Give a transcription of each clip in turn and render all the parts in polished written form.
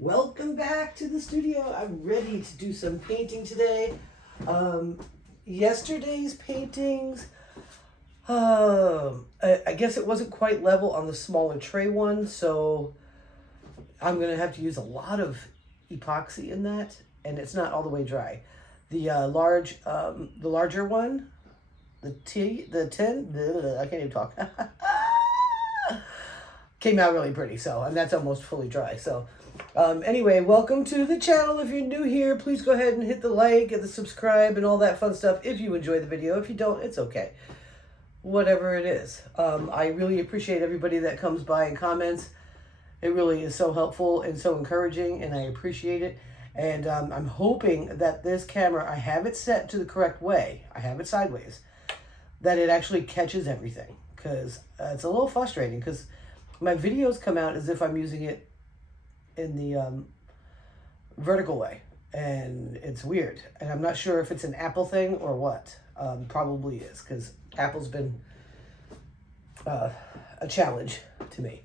Welcome back to the studio. I'm ready to do some painting today. Yesterday's paintings, I guess it wasn't quite level on the smaller tray one, so I'm gonna have to use a lot of epoxy in that, and it's not all the way dry. The larger one, the 10, I can't even talk. Came out really pretty, and that's almost fully dry. So anyway, welcome to the channel. If you're new here, please go ahead and hit the like and the subscribe and all that fun stuff if you enjoy the video. If you don't, it's okay. Whatever it is. I really appreciate everybody that comes by and comments. It really is so helpful and so encouraging, and I appreciate it. And I'm hoping that this camera, I have it set to the correct way. I have it sideways. That it actually catches everything. Because it's a little frustrating because my videos come out as if I'm using it in the vertical way, and it's weird, and I'm not sure if it's an Apple thing or what. Probably is, because Apple's been a challenge to me,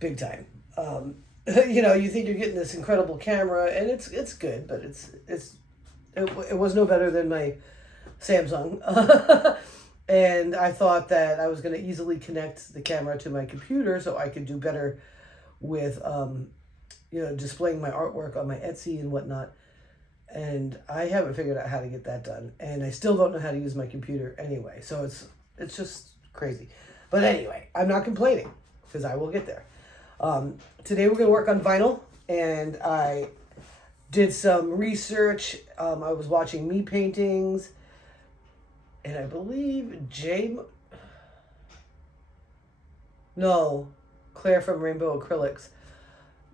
big time. You know, you think you're getting this incredible camera, and it's good, but it was no better than my Samsung. And I thought that I was going to easily connect the camera to my computer so I could do better with you know, displaying my artwork on my Etsy and whatnot. And I haven't figured out how to get that done. And I still don't know how to use my computer anyway. So it's just crazy. But anyway, I'm not complaining because I will get there. Today we're going to work on vinyl. And I did some research. I was watching Me paintings. And I believe Claire from Rainbow Acrilycs,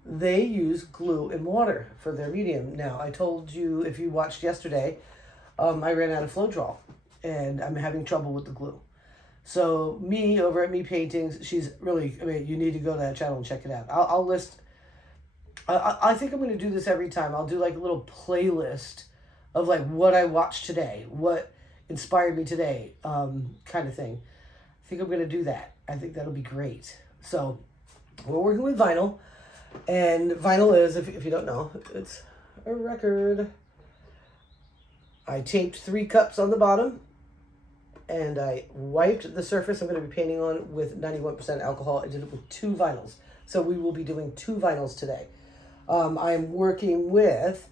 they use glue and water for their medium. Now, I told you, if you watched yesterday, I ran out of Floetrol, and I'm having trouble with the glue. So, Me, over at Me Paintings, she's really, I mean, you need to go to that channel and check it out. I'll list, I think I'm going to do this every time. I'll do like a little playlist of like what I watched today, what inspired me today, kind of thing. I think I'm going to do that. I think that'll be great. So, we're working with vinyl. And vinyl is, if you don't know, it's a record. I taped 3 cups on the bottom, and I wiped the surface I'm going to be painting on with 91% alcohol. I did it with 2 vinyls. So we will be doing 2 vinyls today. I'm working with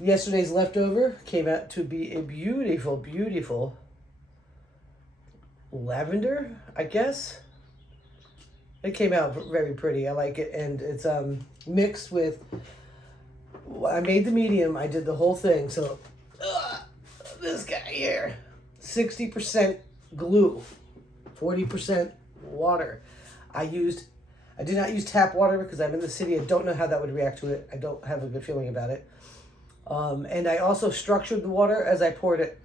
yesterday's leftover. Came out to be a beautiful, beautiful lavender, I guess. It came out very pretty. I like it. And it's mixed with, I made the medium. I did the whole thing. So this guy here, 60% glue, 40% water. I did not use tap water because I'm in the city. I don't know how that would react to it. I don't have a good feeling about it. And I also structured the water as I poured it.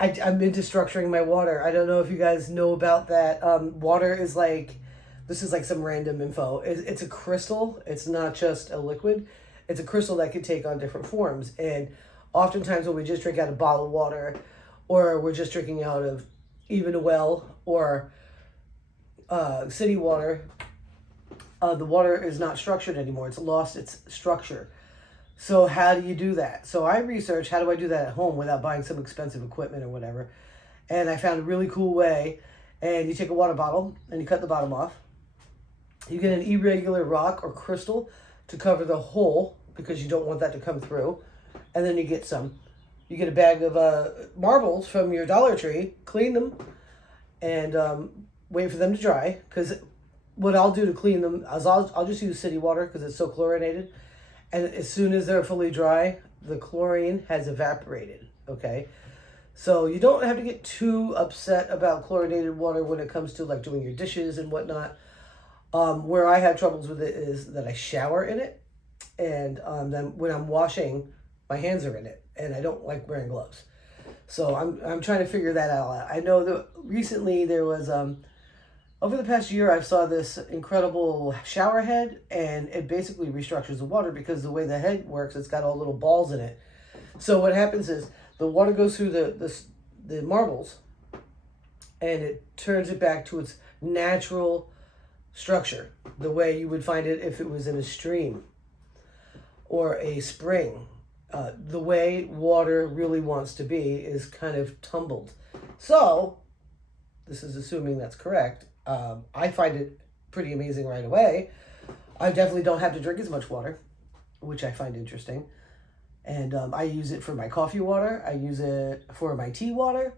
I'm into structuring my water. I don't know if you guys know about that. Water is like, this is like some random info. It's a crystal. It's not just a liquid. It's a crystal that can take on different forms. And oftentimes when we just drink out of bottled water, or we're just drinking out of even a well or city water, the water is not structured anymore. It's lost its structure. So how do you do that? So I researched, how do I do that at home without buying some expensive equipment or whatever? And I found a really cool way. And you take a water bottle and you cut the bottom off. You get an irregular rock or crystal to cover the hole because you don't want that to come through. And then you get a bag of marbles from your Dollar Tree, clean them, and wait for them to dry. Because what I'll do to clean them is I'll just use city water because it's so chlorinated. And as soon as they're fully dry, the chlorine has evaporated, okay? So you don't have to get too upset about chlorinated water when it comes to like doing your dishes and whatnot. Where I have troubles with it is that I shower in it. And then when I'm washing, my hands are in it. And I don't like wearing gloves. So I'm trying to figure that out. I know that recently there was... over the past year, I've saw this incredible shower head, and it basically restructures the water because the way the head works, it's got all little balls in it. So what happens is the water goes through the marbles, and it turns it back to its natural structure, the way you would find it if it was in a stream or a spring. The way water really wants to be is kind of tumbled. So, this is assuming that's correct. I find it pretty amazing right away. I definitely don't have to drink as much water, which I find interesting. And I use it for my coffee water. I use it for my tea water.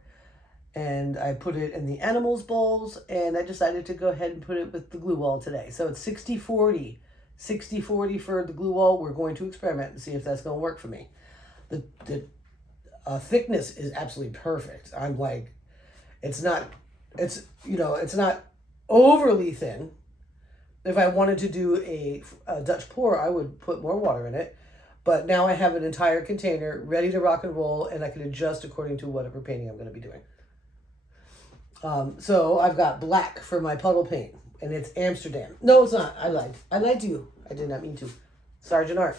And I put it in the animals' bowls. And I decided to go ahead and put it with the glue wall today. So it's 60-40. 60-40 for the glue wall. We're going to experiment and see if that's going to work for me. The thickness is absolutely perfect. I'm like, it's not overly thin. If I wanted to do a Dutch pour, I would put more water in it. But now I have an entire container ready to rock and roll, and I can adjust according to whatever painting I'm going to be doing. So I've got black for my puddle paint, and it's Amsterdam. No, it's not. I lied. I lied to you. I did not mean to. Sergeant Art.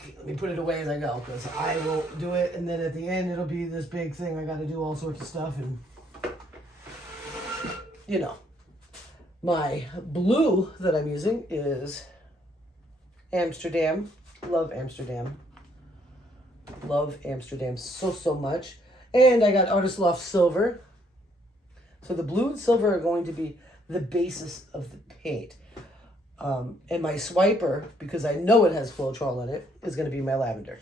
Okay, let me put it away as I go, because I will do it, and then at the end it'll be this big thing. I got to do all sorts of stuff, and you know. My blue that I'm using is Amsterdam. Love Amsterdam. Love Amsterdam so much. And I got Artist Loft Silver. So the blue and silver are going to be the basis of the paint. And my swiper, because I know it has Floetrol in it, is going to be my lavender.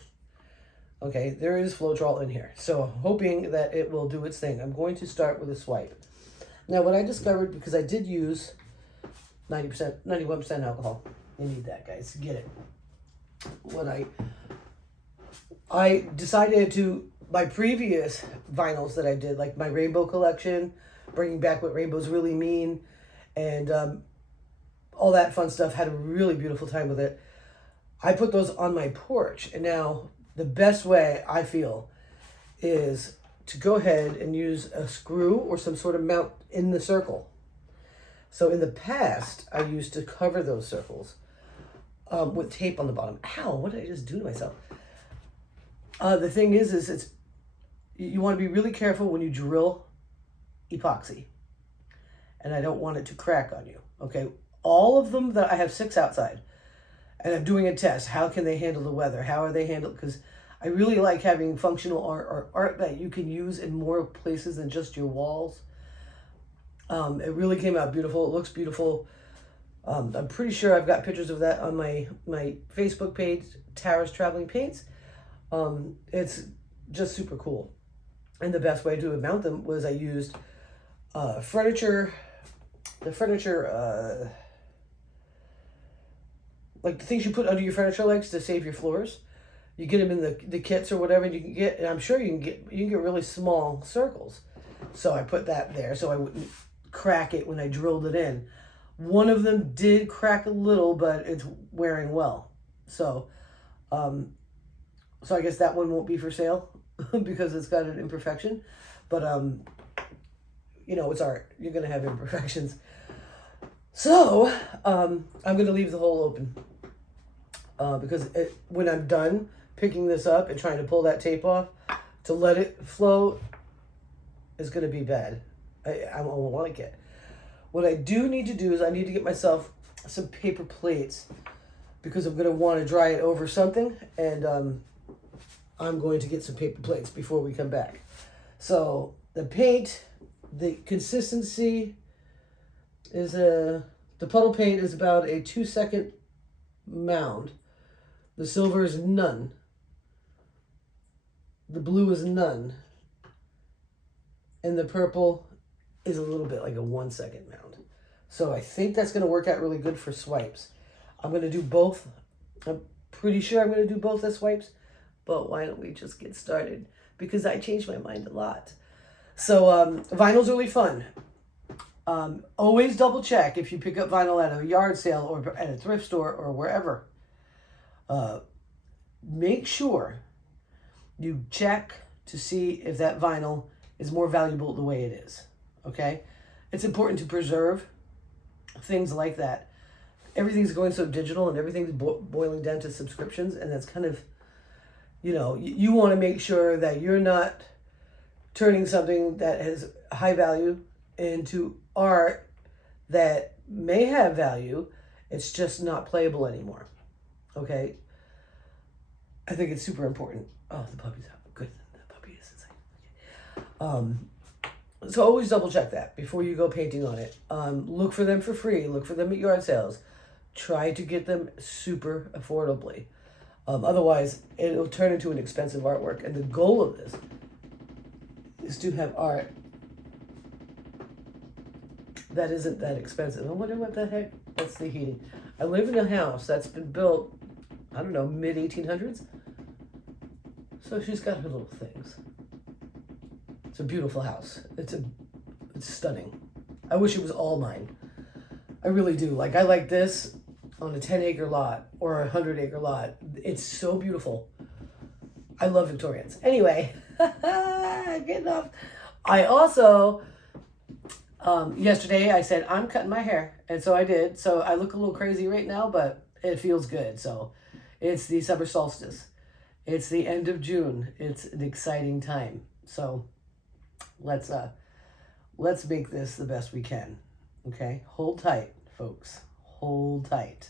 Okay, there is Floetrol in here. So hoping that it will do its thing. I'm going to start with a swipe. Now, what I discovered, because I did use 90%, 91% alcohol. You need that, guys. Get it. What I decided to, my previous vinyls that I did, like my rainbow collection, bringing back what rainbows really mean, and all that fun stuff, had a really beautiful time with it. I put those on my porch, and now the best way I feel is to go ahead and use a screw or some sort of mount in the circle. So in the past, I used to cover those circles with tape on the bottom. Ow, what did I just do to myself? The thing is you want to be really careful when you drill epoxy. And I don't want it to crack on you. Okay, all of them that I have 6 outside, and I'm doing a test. How can they handle the weather? How are they handled? Because I really like having functional art or art that you can use in more places than just your walls. It really came out beautiful. It looks beautiful. I'm pretty sure I've got pictures of that on my Facebook page, Tara's Traveling Paints. It's just super cool. And the best way to mount them was I used furniture, like the things you put under your furniture legs to save your floors. You get them in the kits or whatever, and you can get, and I'm sure you can get really small circles. So I put that there so I wouldn't crack it when I drilled it in. One of them did crack a little, but it's wearing well. So I guess that one won't be for sale because it's got an imperfection. But it's art. You're gonna have imperfections. So I'm gonna leave the hole open because when I'm done picking this up and trying to pull that tape off, to let it flow is going to be bad. I won't like it. What I do need to do is I need to get myself some paper plates because I'm going to want to dry it over something, and I'm going to get some paper plates before we come back. So the paint, the consistency is the puddle paint is about a 2-second mound. The silver is none. The blue is none. And the purple is a little bit like a 1-second mound. So I think that's going to work out really good for swipes. I'm going to do both. I'm pretty sure I'm going to do both as swipes. But why don't we just get started? Because I change my mind a lot. So vinyl's really fun. Always double check if you pick up vinyl at a yard sale or at a thrift store or wherever. Make sure you check to see if that vinyl is more valuable the way it is. Okay? It's important to preserve things like that. Everything's going so digital and everything's boiling down to subscriptions, and that's kind of, you want to make sure that you're not turning something that has high value into art that may have value. It's just not playable anymore. Okay? I think it's super important. Oh, the puppy's out. Good. The puppy is inside. Okay. So always double check that before you go painting on it. Look for them for free. Look for them at yard sales. Try to get them super affordably. Otherwise, it'll turn into an expensive artwork. And the goal of this is to have art that isn't that expensive. I wonder what the heck. That's the heating. I live in a house that's been built, I don't know, mid-1800s. So she's got her little things. It's a beautiful house. It's stunning. I wish it was all mine. I really do. Like, I like this on a 10-acre lot or a 100-acre lot. It's so beautiful. I love Victorians. Anyway, getting off. I also, yesterday I said, I'm cutting my hair. And so I did. So I look a little crazy right now, but it feels good. So it's the summer solstice. It's the end of June. It's an exciting time. So let's make this the best we can. Okay? Hold tight, folks. Hold tight.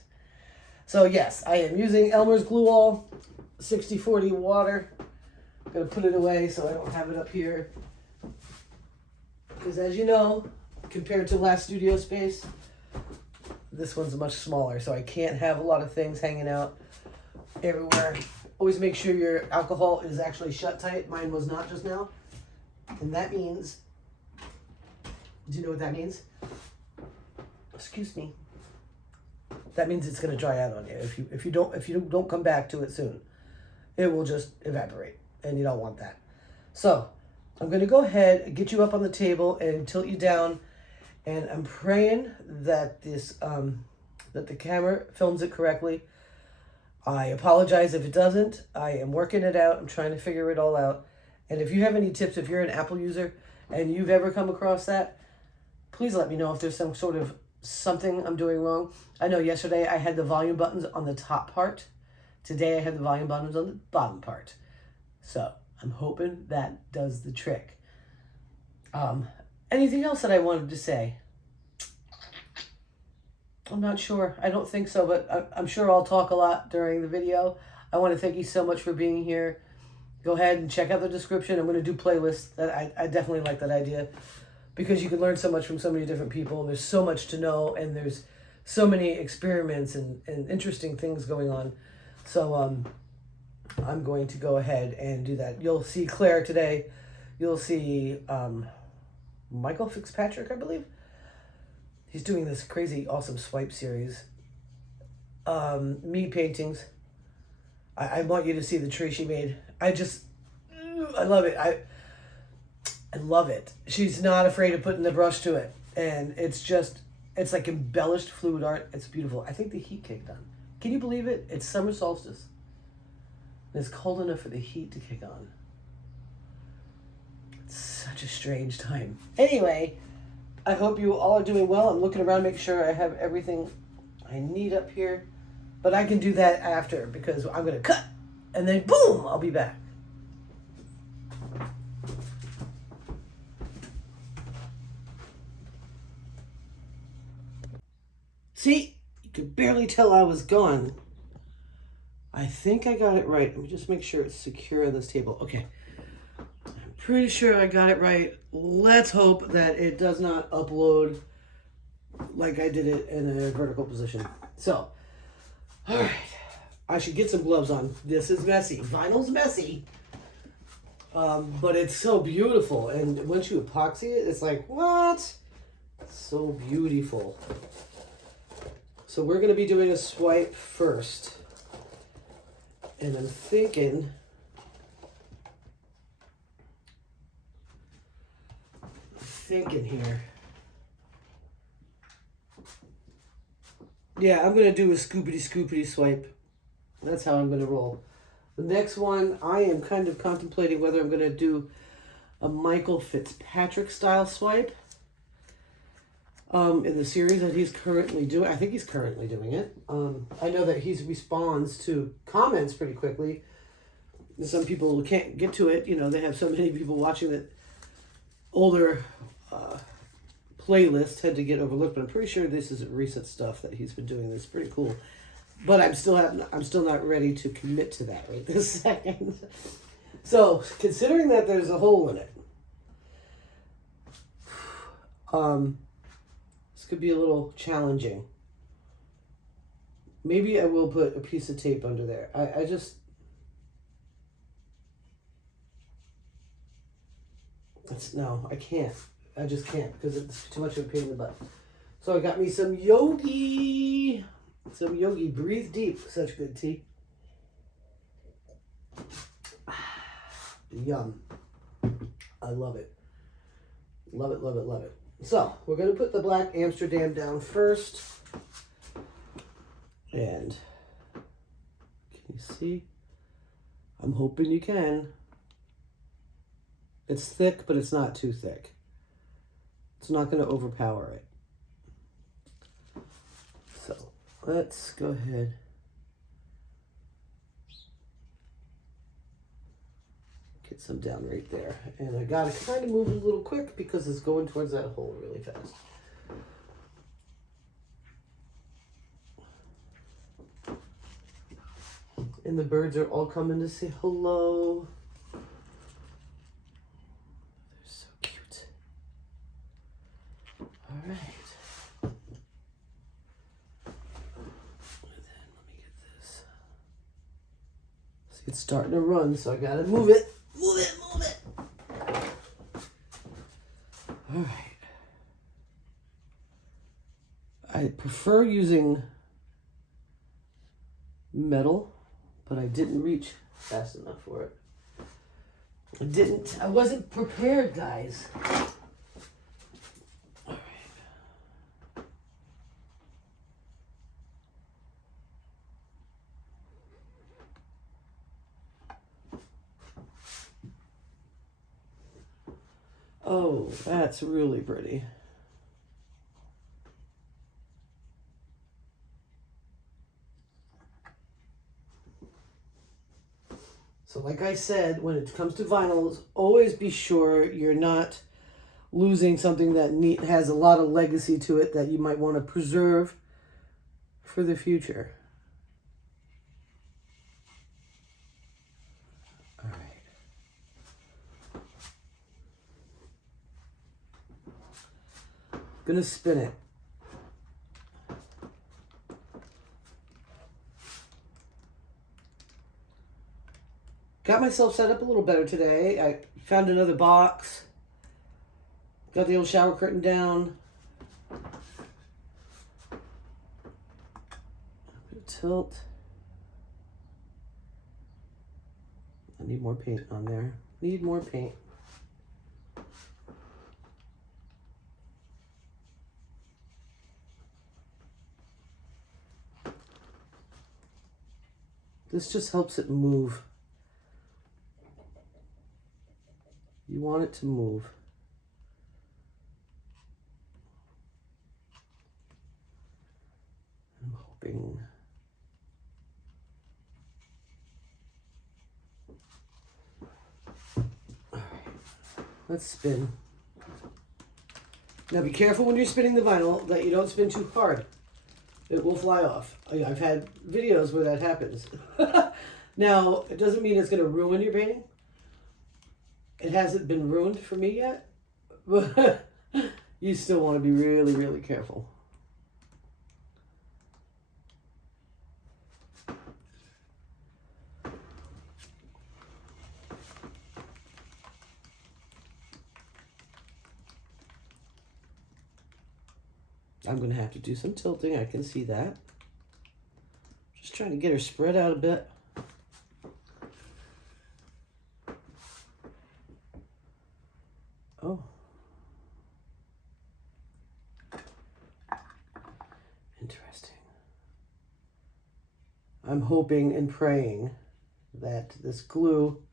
So yes, I am using Elmer's Glue All 60/40 water. I'm going to put it away so I don't have it up here. Because as you know, compared to last studio space, this one's much smaller. So I can't have a lot of things hanging out everywhere. Always make sure your alcohol is actually shut tight. Mine was not just now. And that means, do you know what that means? Excuse me. That means it's going to dry out on you. If you don't come back to it soon, it will just evaporate, and you don't want that. So I'm going to go ahead and get you up on the table and tilt you down, and I'm praying that this that the camera films it correctly. I apologize if it doesn't. I am working it out. I'm trying to figure it all out. And if you have any tips, if you're an Apple user and you've ever come across that, please let me know if there's some sort of something I'm doing wrong. I know yesterday I had the volume buttons on the top part. Today I have the volume buttons on the bottom part. So I'm hoping that does the trick. Anything else that I wanted to say? I'm not sure. I don't think so, but I'm sure I'll talk a lot during the video. I want to thank you so much for being here. Go ahead and check out the description. I'm going to do playlists. I definitely like that idea because you can learn so much from so many different people. And there's so much to know, and there's so many experiments and interesting things going on. So I'm going to go ahead and do that. You'll see Claire today. You'll see Michael Fitzpatrick, I believe. He's doing this crazy, awesome swipe series. Me paintings. I want you to see the tree she made. I love it. I love it. She's not afraid of putting the brush to it. And it's like embellished fluid art. It's beautiful. I think the heat kicked on. Can you believe it? It's summer solstice. And it's cold enough for the heat to kick on. It's such a strange time. Anyway, I hope you all are doing well. I'm looking around, making sure I have everything I need up here. But I can do that after because I'm going to cut. And then, boom, I'll be back. See, you could barely tell I was gone. I think I got it right. Let me just make sure it's secure on this table. Okay. I'm pretty sure I got it right. Let's hope that it does not upload like I did it in a vertical position. So, all right. I should get some gloves on. This is messy. Vinyl's messy. But it's so beautiful. And once you epoxy it, it's like, what? So beautiful. So we're going to be doing a swipe first. And I'm thinking here. Yeah, I'm going to do a scoopity swipe. That's how I'm going to roll. The next one, I am kind of contemplating whether I'm going to do a Michael Fitzpatrick style swipe in the series that he's currently doing. I think he's currently doing it. I know that he responds to comments pretty quickly. Some people can't get to it. You know, they have so many people watching that older playlist tend to get overlooked, but I'm pretty sure this is recent stuff that he's been doing. That's pretty cool. But I'm still not ready to commit to that right this second. So, considering that there's a hole in it, this could be a little challenging. Maybe I will put a piece of tape under there. I just... No, I can't. I just can't because it's too much of a pain in the butt. So I got me some Yogi. Some Yogi. Breathe deep. Such good tea. Yum. I love it. Love it, love it, love it. So we're going to put the Black Amsterdam down first. And can you see? I'm hoping you can. It's thick, but it's not too thick. It's not going to overpower it. So let's go ahead. Get some down right there. And I got to kind of move it a little quick because it's going towards that hole really fast. And the birds are all coming to say hello. They're so cute. All right. And then let me get this. See, it's starting to run, so I gotta move it. Move it, move it. All right. I prefer using metal, but I didn't reach fast enough for it. I wasn't prepared, guys. All right. Oh, that's really pretty. So like I said, when it comes to vinyls, always be sure you're not losing something that has a lot of legacy to it that you might want to preserve for the future. All right. Gonna spin it. Got myself set up a little better today. I found another box. Got the old shower curtain down. Tilt. I need more paint on there. Need more paint. This just helps it move. You want it to move. I'm hoping. All right, let's spin. Now be careful when you're spinning the vinyl that you don't spin too hard. It will fly off. I've had videos where that happens. Now, it doesn't mean it's going to ruin your painting. It hasn't been ruined for me yet, but you still want to be really, really careful. I'm going to have to do some tilting. I can see that. Just trying to get her spread out a bit. Oh. Interesting. I'm hoping and praying that this glue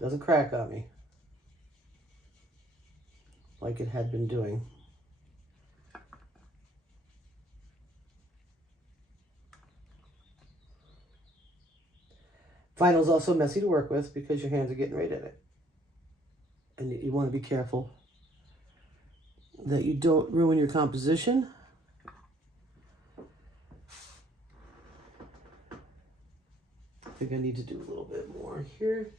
doesn't crack on me like it had been doing. Vinyl's also messy to work with because your hands are getting right at it. And you want to be careful that you don't ruin your composition. I think I need to do a little bit more here.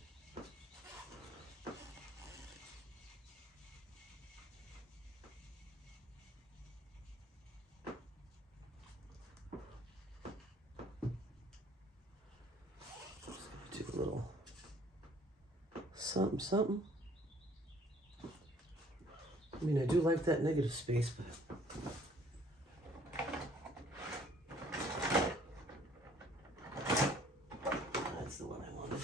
Do a little something, something. I mean, I do like that negative space, but that's the one I wanted.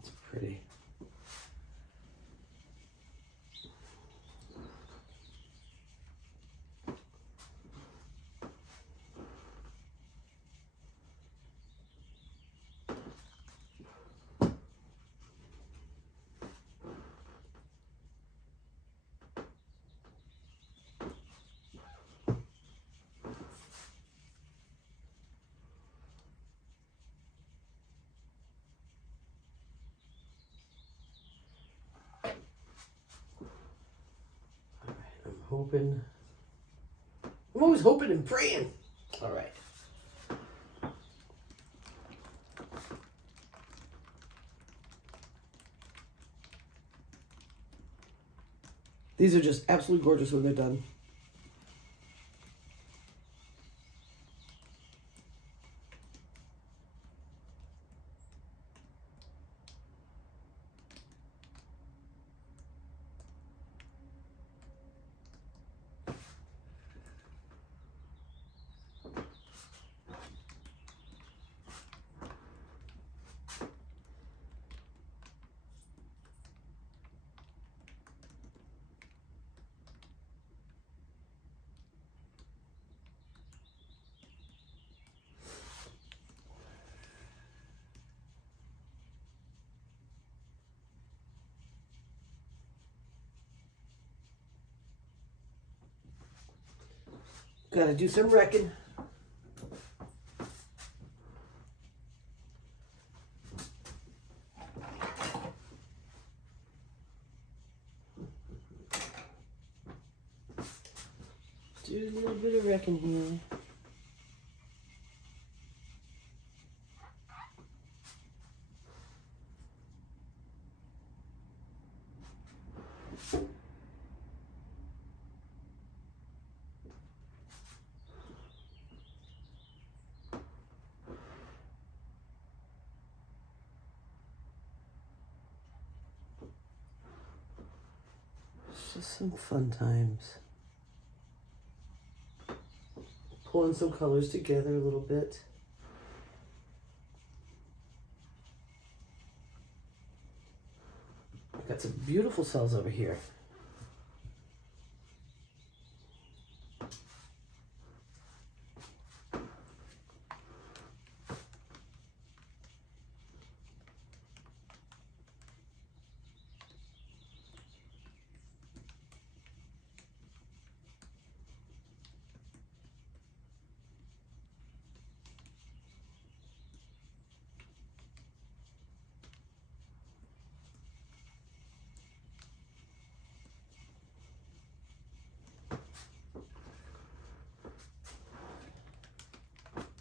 It's pretty. Hoping. I'm always hoping and praying. All right. These are just absolutely gorgeous when they're done. Gotta do some wrecking. Do a little bit of wrecking here. It's just some fun times. Pulling some colors together a little bit. I've got some beautiful cells over here.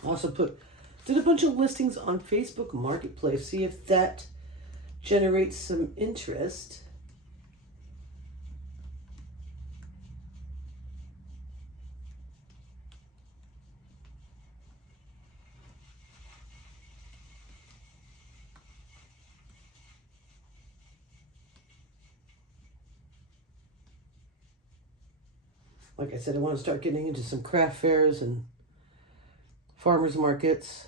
Also did a bunch of listings on Facebook Marketplace. See if that generates some interest. Like I said, I want to start getting into some craft fairs and farmers markets.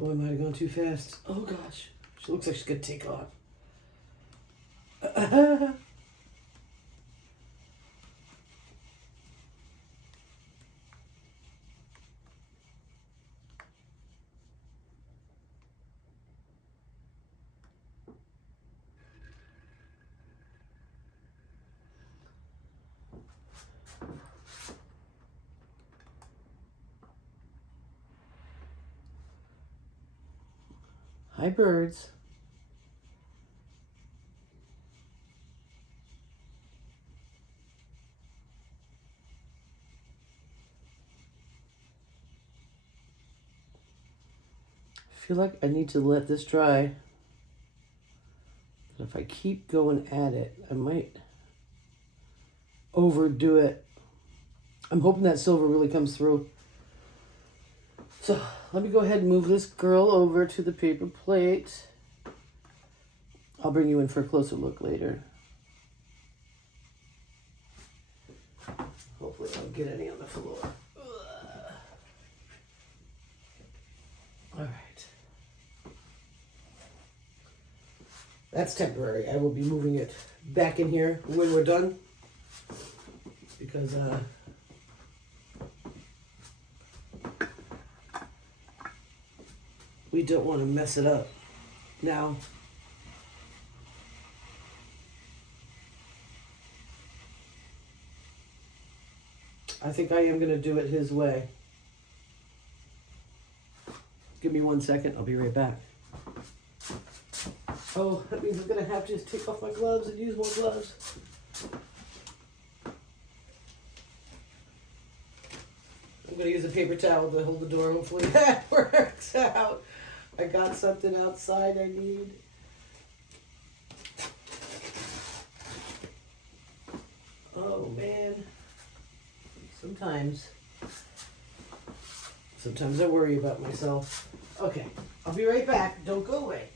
Oh, I might have gone too fast. Oh gosh. She looks like she's gonna take off. Hi, birds. I feel like I need to let this dry. But if I keep going at it, I might overdo it. I'm hoping that silver really comes through. So let me go ahead and move this girl over to the paper plate. I'll bring you in for a closer look later. Hopefully I don't get any on the floor. All right. That's temporary. I will be moving it back in here when we're done. Because we don't want to mess it up now. I think I am going to do it his way. Give me 1 second. I'll be right back. Oh, that means I'm going to have to just take off my gloves and use more gloves. I'm going to use a paper towel to hold the door. Hopefully that works out. I got something outside I need. Oh, man. Sometimes I worry about myself. Okay, I'll be right back. Don't go away.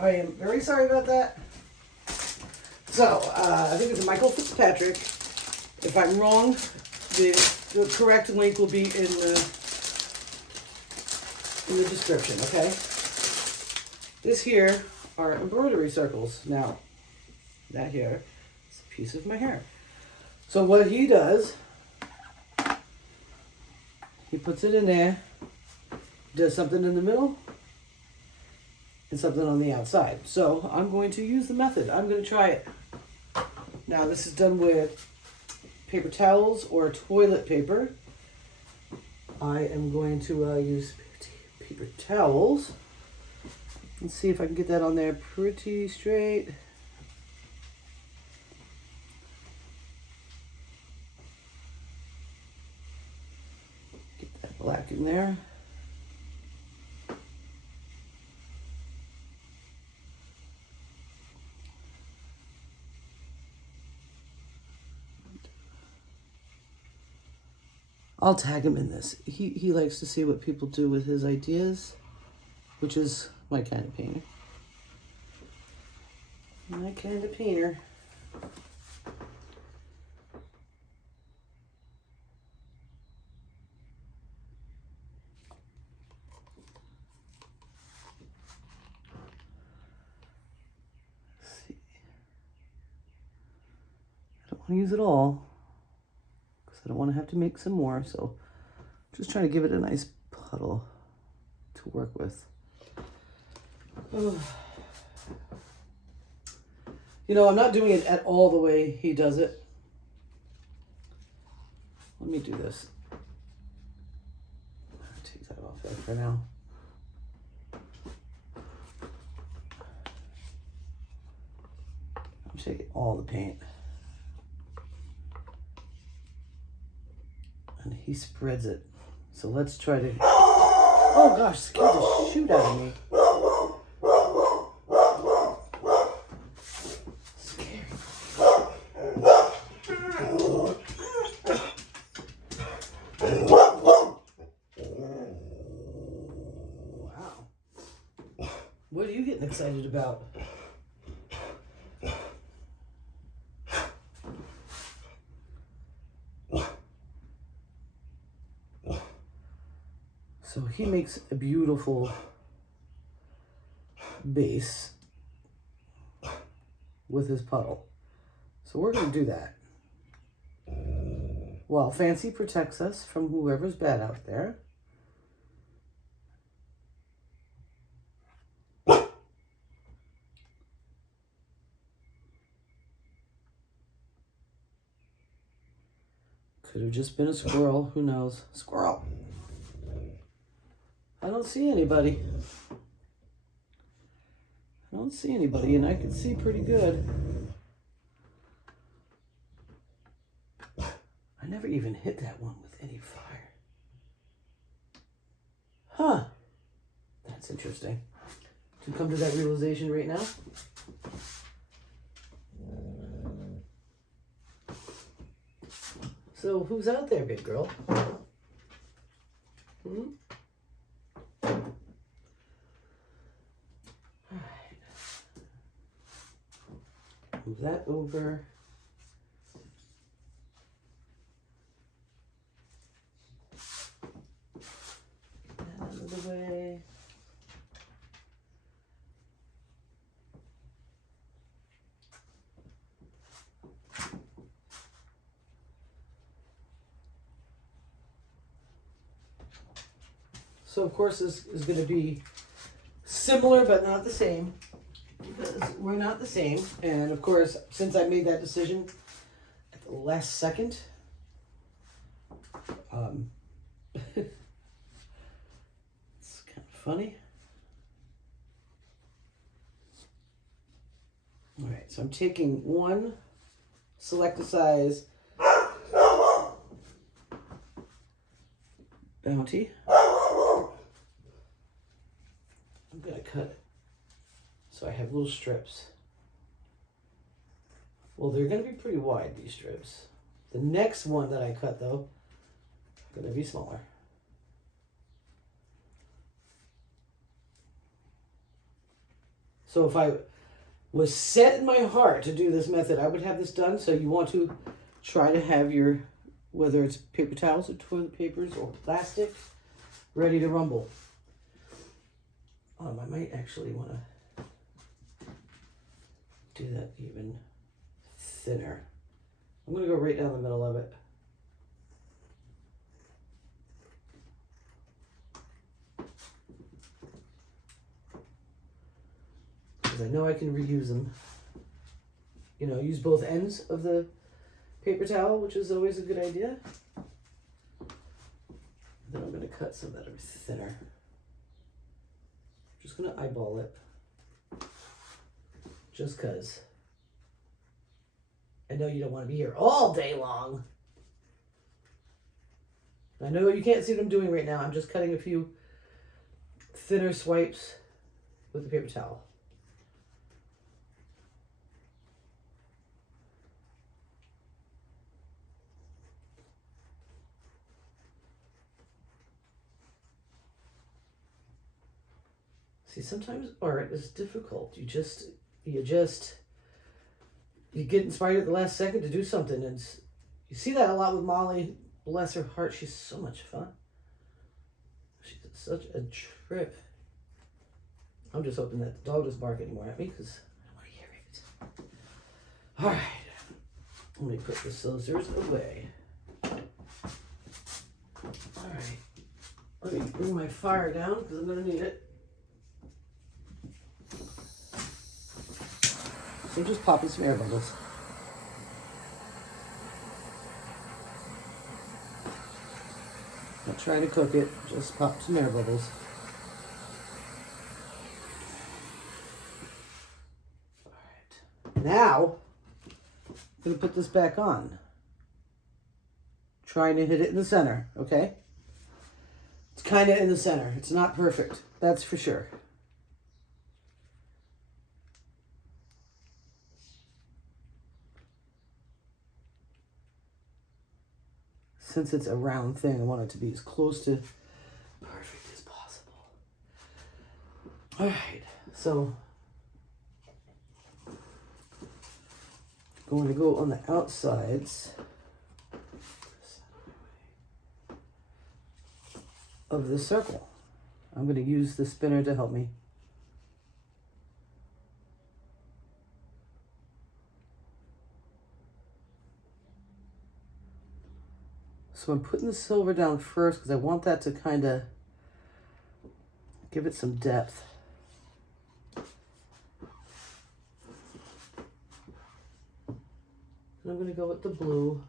I am very sorry about that. So, I think it's Michael Fitzpatrick. If I'm wrong, the correct link will be in the description, okay? This here are embroidery circles. Now, that here is a piece of my hair. So what he does, he puts it in there, does something in the middle, and something on the outside. So I'm going to use the method. I'm going to try it. Now this is done with paper towels or toilet paper. I am going to use paper towels and see if I can get that on there pretty straight. Get that black in there. I'll tag him in this. He likes to see what people do with his ideas, which is my kind of painter. My kind of painter. Let's see. I don't want to use it all, I don't want to have to make some more, so I'm just trying to give it a nice puddle to work with. You know, I'm not doing it at all the way he does it. Let me do this. there for now. I'm taking all the paint. And he spreads it. So let's try to... Oh gosh, scared the shoot out of me. Scary. Wow. What are you getting excited about? So he makes a beautiful base with his puddle. So we're going to do that. While Fancy protects us from whoever's bad out there. Could have just been a squirrel. Who knows? Squirrel. I don't see anybody. I don't see anybody, and I can see pretty good. I never even hit that one with any fire. Huh. That's interesting. To come to that realization right now. So, who's out there, big girl? Hmm? Alright. Move that over. Out of the way. So of course this is going to be similar but not the same, because we're not the same. And of course, since I made that decision at the last second, it's kind of funny. All right, so I'm taking one select a size Bounty. I'm going to cut it so I have little strips. Well, they're going to be pretty wide, these strips. The next one that I cut, though, is going to be smaller. So if I was set in my heart to do this method, I would have this done. So you want to try to have your, whether it's paper towels or toilet papers or plastic, ready to rumble. I might actually want to do that even thinner. I'm going to go right down the middle of it. Because I know I can reuse them. You know, use both ends of the paper towel, which is always a good idea. Then I'm going to cut some that are thinner. Just going to eyeball it. Just because I know you don't want to be here all day long. I know you can't see what I'm doing right now. I'm just cutting a few thinner swipes with the paper towel. See, sometimes art is difficult. You get inspired at the last second to do something, and you see that a lot with Molly. Bless her heart, she's so much fun. She's such a trip. I'm just hoping that the dog doesn't bark anymore at me because I want to hear it. All right, let me put the scissors away. All right, let me bring my fire down because I'm going to need it. So just popping some air bubbles. Not trying to cook it, just pop some air bubbles. Alright. Now, I'm going to put this back on. Trying to hit it in the center, okay? It's kind of in the center. It's not perfect, that's for sure. Since it's a round thing, I want it to be as close to perfect as possible. All right, so going to go on the outsides of the circle. I'm going to use the spinner to help me. So I'm putting the silver down first because I want that to kind of give it some depth. And I'm going to go with the blue.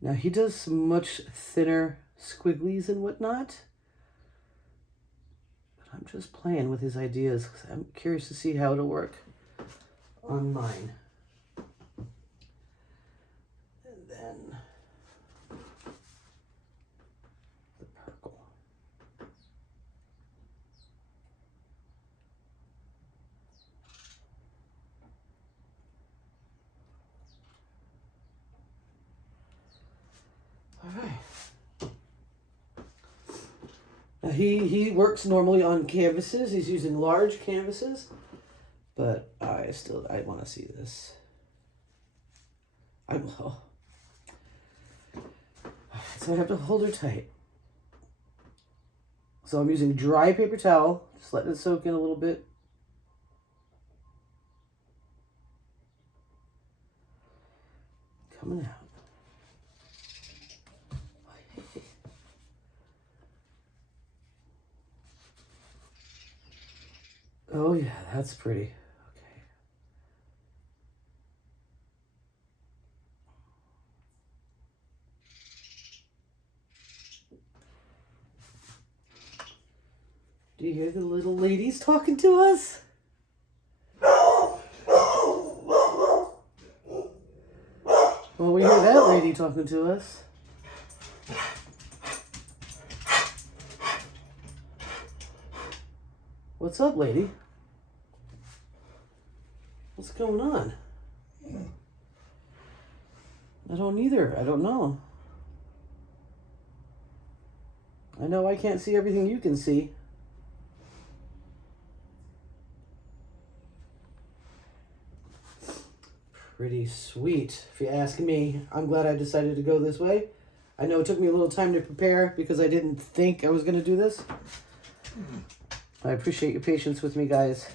Now he does some much thinner squigglies and whatnot, but I'm just playing with his ideas because I'm curious to see how it'll work on mine. And then the purple. All right. Now he works normally on canvases. He's using large canvases, but I want to see this. So I have to hold her tight. So I'm using dry paper towel, just letting it soak in a little bit. Coming out. Oh yeah, that's pretty. Okay. Do you hear the little ladies talking to us? Well, we hear that lady talking to us. What's up, lady? What's going on? I don't either. I don't know. I know I can't see everything you can see. Pretty sweet, if you ask me. I'm glad I decided to go this way. I know it took me a little time to prepare because I didn't think I was going to do this. I appreciate your patience with me, guys.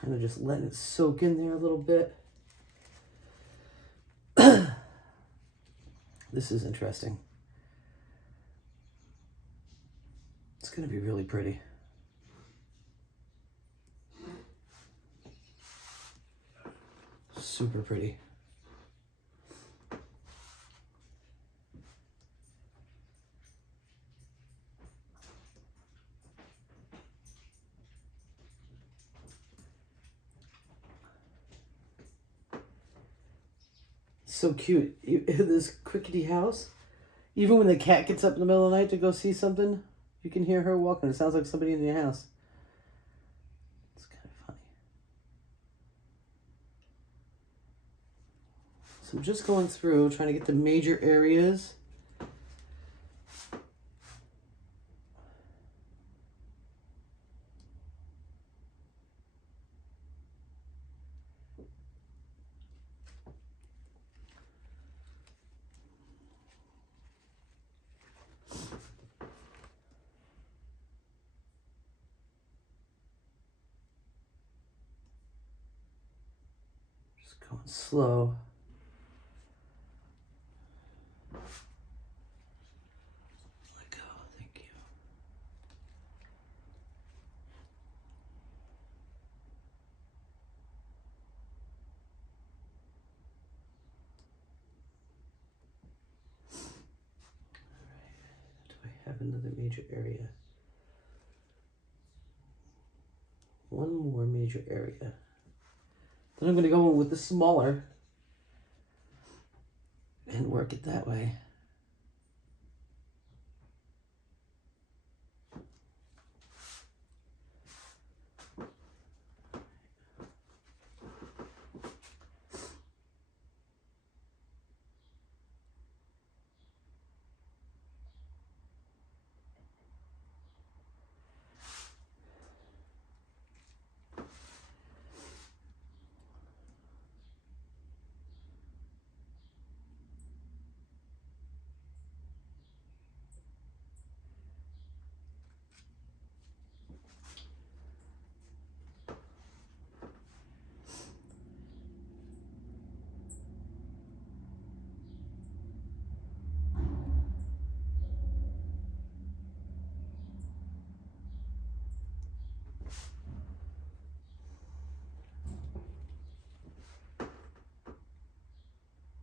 Kind of just letting it soak in there a little bit. This is interesting. It's going to be really pretty. Super pretty. So cute. This crickety house. Even when the cat gets up in the middle of the night to go see something, you can hear her walking. It sounds like somebody in your house. It's kind of funny. So I'm just going through, trying to get the major areas. Going slow. Let go. Thank you. All right. Do I have another major area? One more major area. Then I'm going to go in with the smaller and work it that way.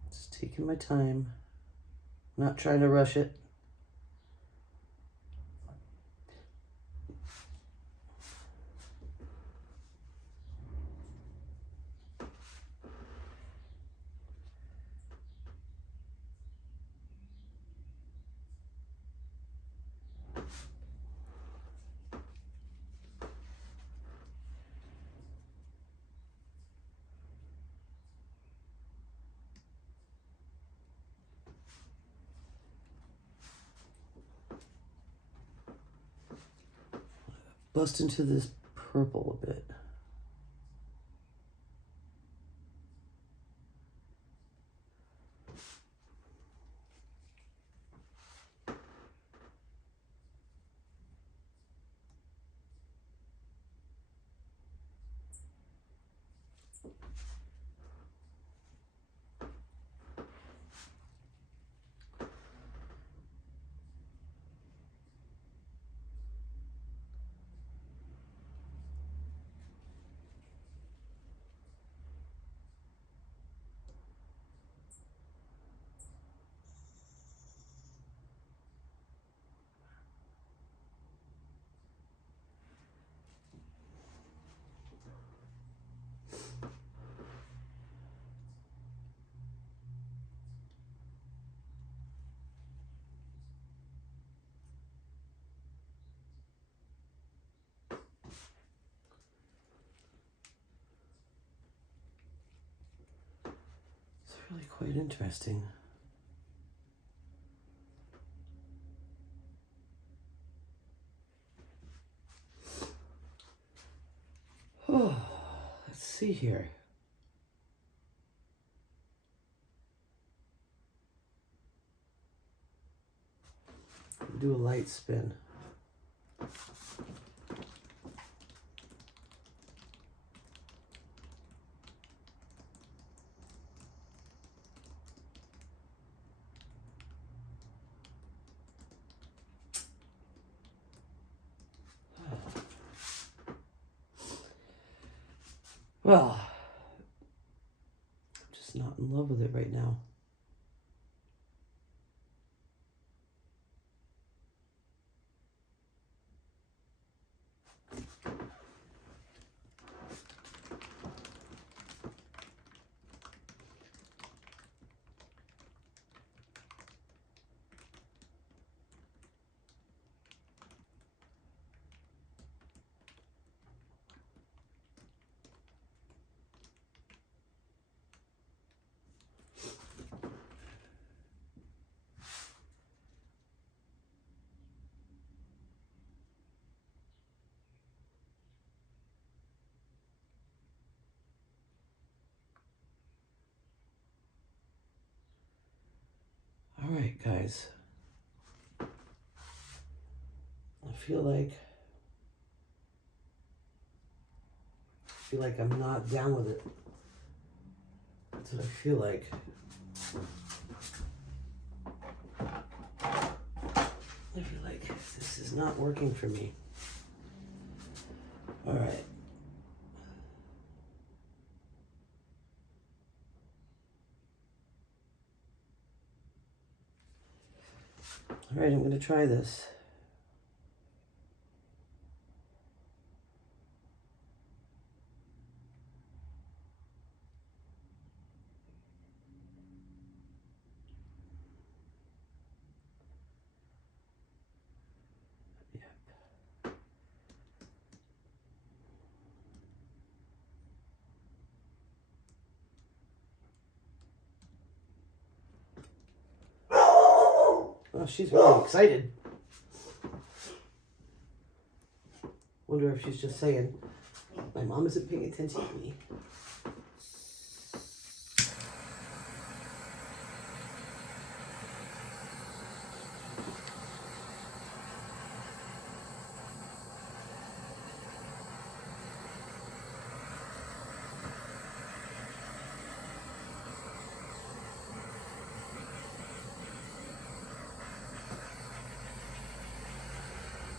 Just taking my time, not trying to rush it. Bust into this purple a bit. It's really quite interesting. Oh, let's see here. Do a light spin. Well, I'm just not in love with it right now. All right, guys. I feel like I'm not down with it. That's what I feel like. I feel like this is not working for me. All right. All right, I'm going to try this. Oh, she's really excited. Wonder if she's just saying, my mom isn't paying attention to me.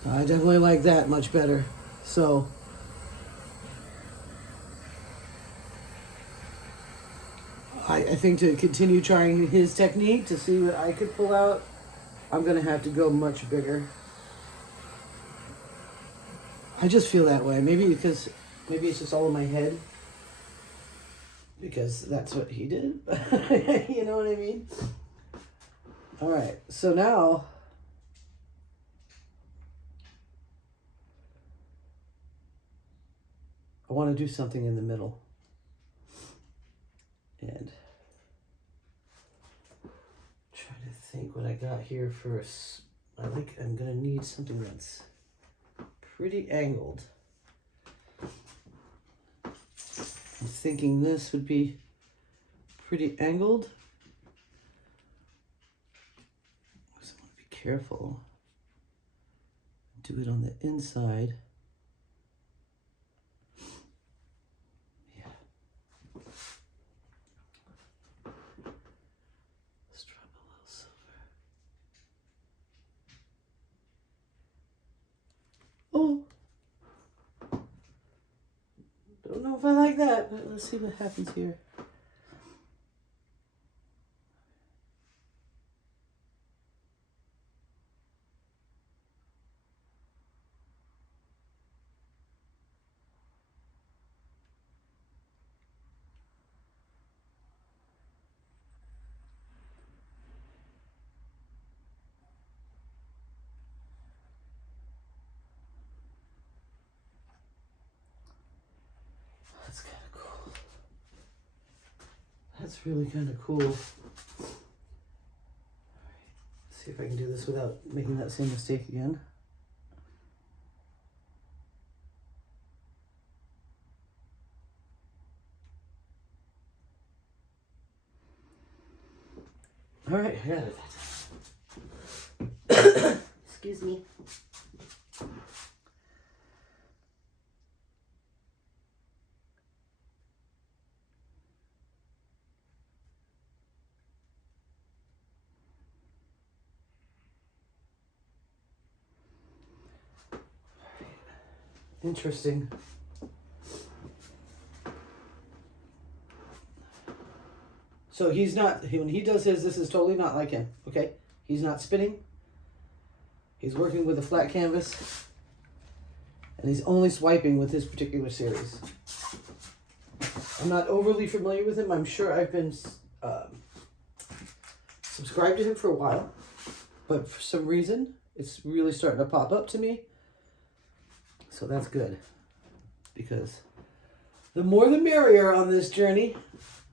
I definitely like that much better. So, I think to continue trying his technique to see what I could pull out, I'm going to have to go much bigger. I just feel that way. Maybe it's just all in my head. Because that's what he did. You know what I mean? All right. So now I want to do something in the middle. And try to think what I got here first. I'm going to need something that's pretty angled. I'm thinking this would be pretty angled. So I want to be careful. Do it on the inside. Yeah. Let's drop a little silver. Oh. Don't know if I like that, but let's see what happens here. That's kind of cool. That's really kind of cool. All right. See if I can do this without making that same mistake again. All right, I got it. Excuse me. Interesting. So he's not, when he does his, this is totally not like him, okay? He's not spinning. He's working with a flat canvas. And he's only swiping with his particular series. I'm not overly familiar with him. I'm sure I've been subscribed to him for a while. But for some reason, it's really starting to pop up to me. So that's good. Because the more the merrier on this journey.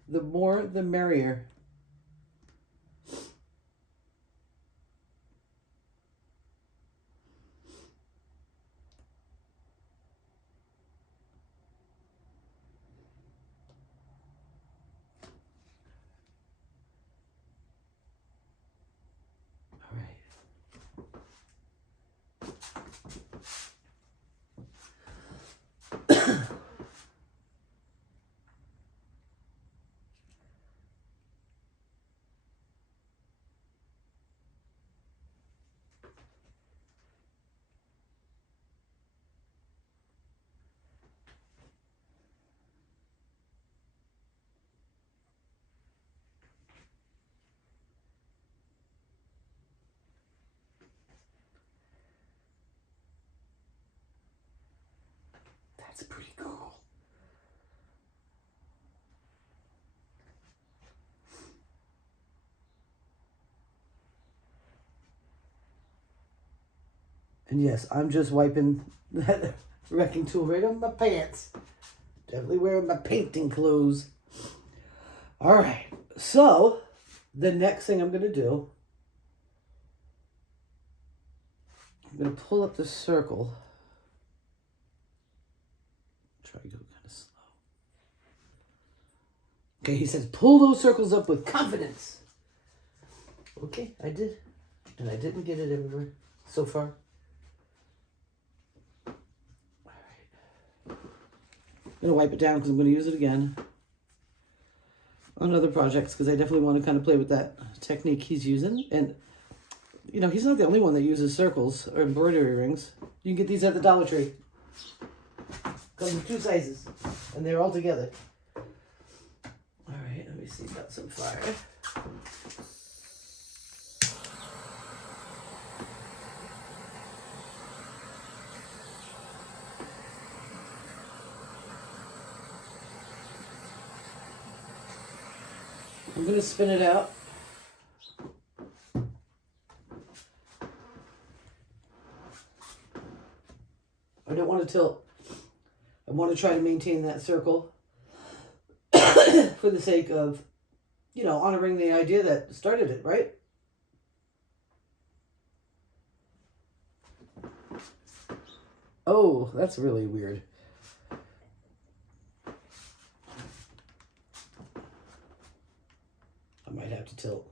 The more the merrier. All right. And yes, I'm just wiping that wrecking tool right on my pants. Definitely wearing my painting clothes. All right, so the next thing I'm going to do, I'm going to pull up the circle. Try to go kind of slow. Okay, he says, pull those circles up with confidence. Okay, I did. And I didn't get it everywhere so far. All right. I'm going to wipe it down because I'm going to use it again on other projects because I definitely want to kind of play with that technique he's using. And, you know, he's not the only one that uses circles or embroidery rings. You can get these at the Dollar Tree. Comes in 2 sizes, and they're all together. All right, let me see, got some fire. I'm going to spin it out. I don't want to tilt. I want to try to maintain that circle for the sake of, you know, honoring the idea that started it, right? Oh, that's really weird. I might have to tilt.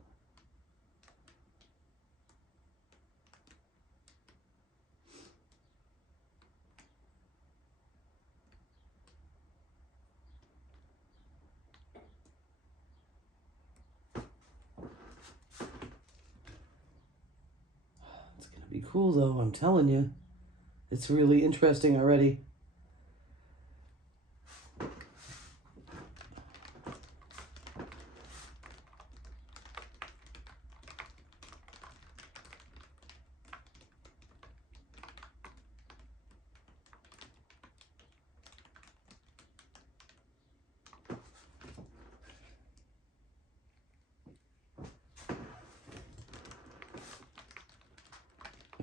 It's going to be cool, though, I'm telling you. It's really interesting already.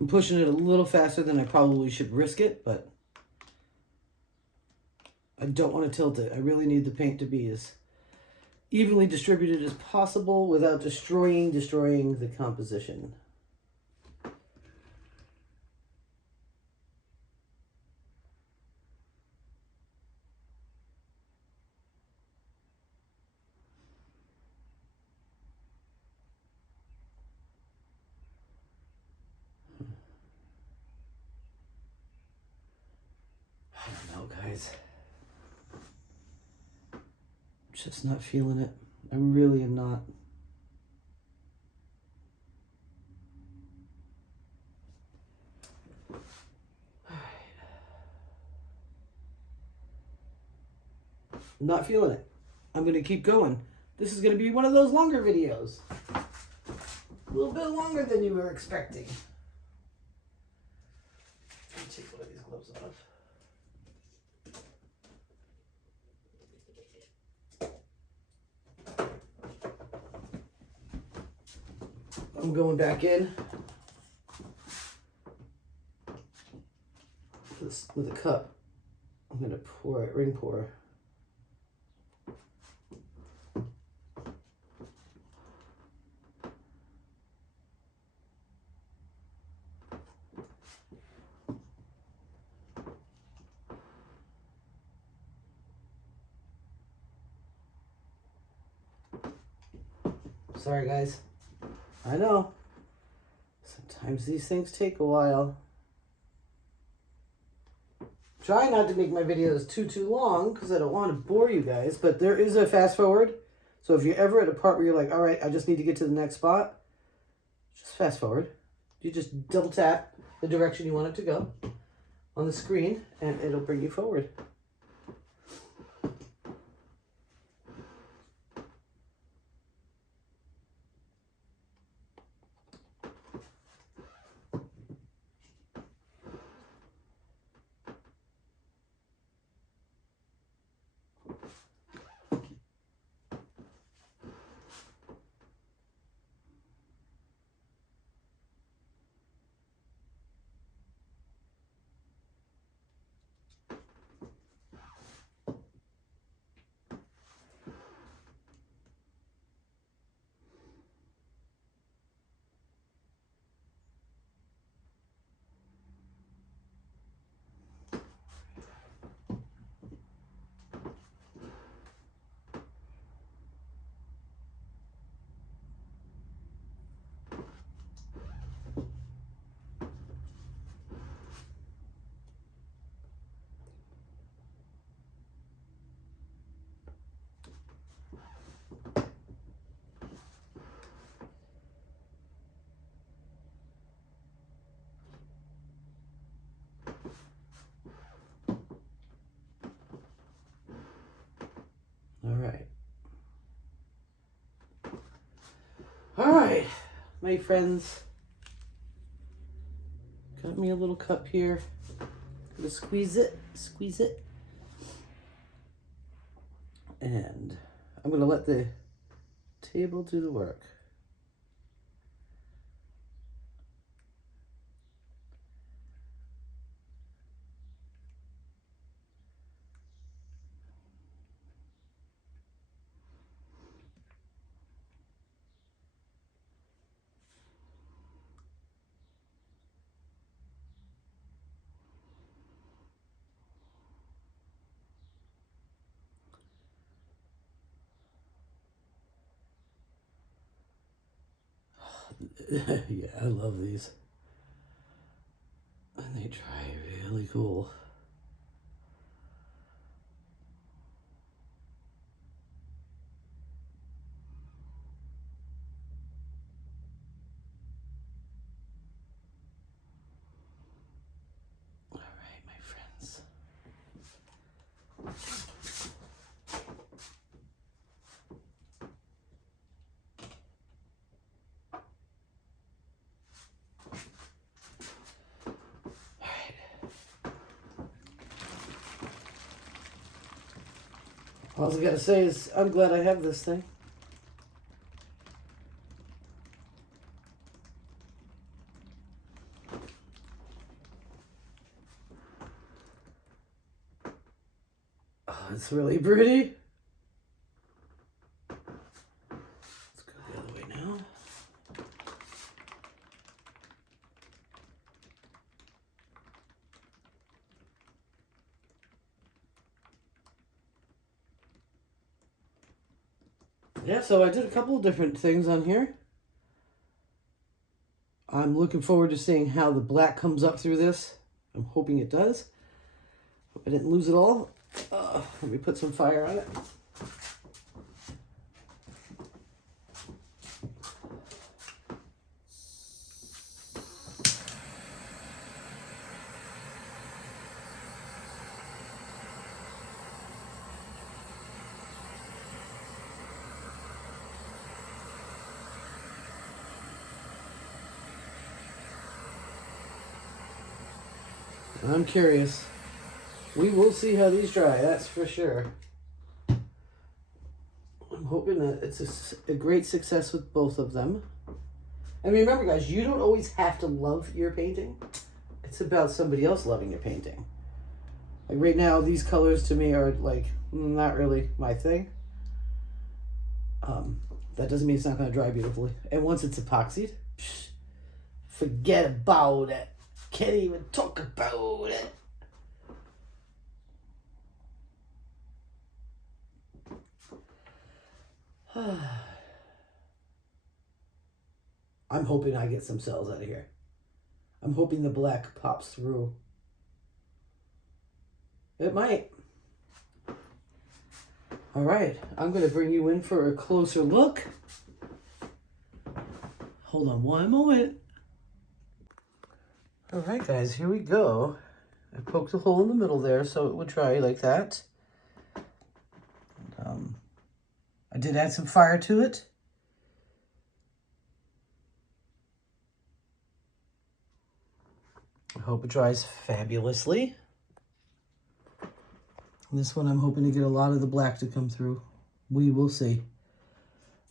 I'm pushing it a little faster than I probably should risk it, but I don't want to tilt it. I really need the paint to be as evenly distributed as possible without destroying the composition. I don't know, guys. I'm just not feeling it. I really am not. I'm not feeling it. I'm going to keep going. This is going to be one of those longer videos. A little bit longer than you were expecting. Let me take one of these gloves off. I'm going back in with a cup. I'm going to pour it, ring pour. Sorry, guys. I know. Sometimes these things take a while. Try not to make my videos too long because I don't want to bore you guys, but there is a fast forward. So if you're ever at a part where you're like, all right, I just need to get to the next spot, just fast forward. You just double tap the direction you want it to go on the screen and it'll bring you forward. my friends. Got me a little cup here. Gonna squeeze it. And I'm gonna let the table do the work. Yeah, I love these. And they dry really cool. All right, my friends. All I gotta say is I'm glad I have this thing. Oh, it's really pretty. Let's go the other way now. Yeah, so I did a couple of different things on here. I'm looking forward to seeing how the black comes up through this. I'm hoping it does. Hope I didn't lose it all. Let me put some fire on it. I'm curious. We will see how these dry, that's for sure. I'm hoping that it's a great success with both of them. And remember, guys, you don't always have to love your painting. It's about somebody else loving your painting. Like right now, these colors to me are like not really my thing. That doesn't mean it's not going to dry beautifully. And once it's epoxied, forget about it. Can't even talk about it. I'm hoping I get some cells out of here. I'm hoping the black pops through. It might. All right, I'm going to bring you in for a closer look. Hold on one moment. All right, guys, here we go. I poked a hole in the middle there so it would dry like that. I did add some fire to it. I hope it dries fabulously. This one I'm hoping to get a lot of the black to come through. We will see.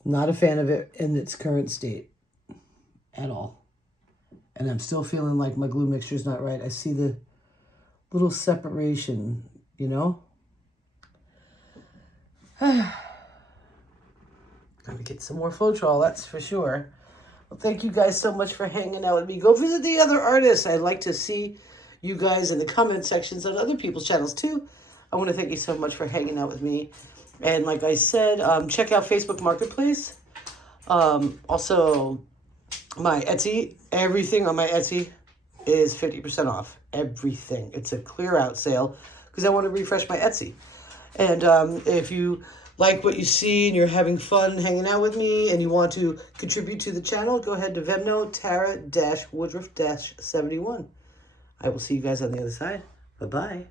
Not a fan of it in its current state at all. And I'm still feeling like my glue mixture is not right. I see the little separation, you know? Gonna get some more Floetrol, that's for sure. Well, thank you guys so much for hanging out with me. Go visit the other artists. I'd like to see you guys in the comment sections on other people's channels too. I want to thank you so much for hanging out with me. And like I said, check out Facebook Marketplace. Also, my Etsy. Everything on my Etsy is 50% off. Everything. It's a clear out sale because I want to refresh my Etsy. And if you like what you see and you're having fun hanging out with me and you want to contribute to the channel, go ahead to Venmo, Tara-Woodruff-71. I will see you guys on the other side. Bye-bye.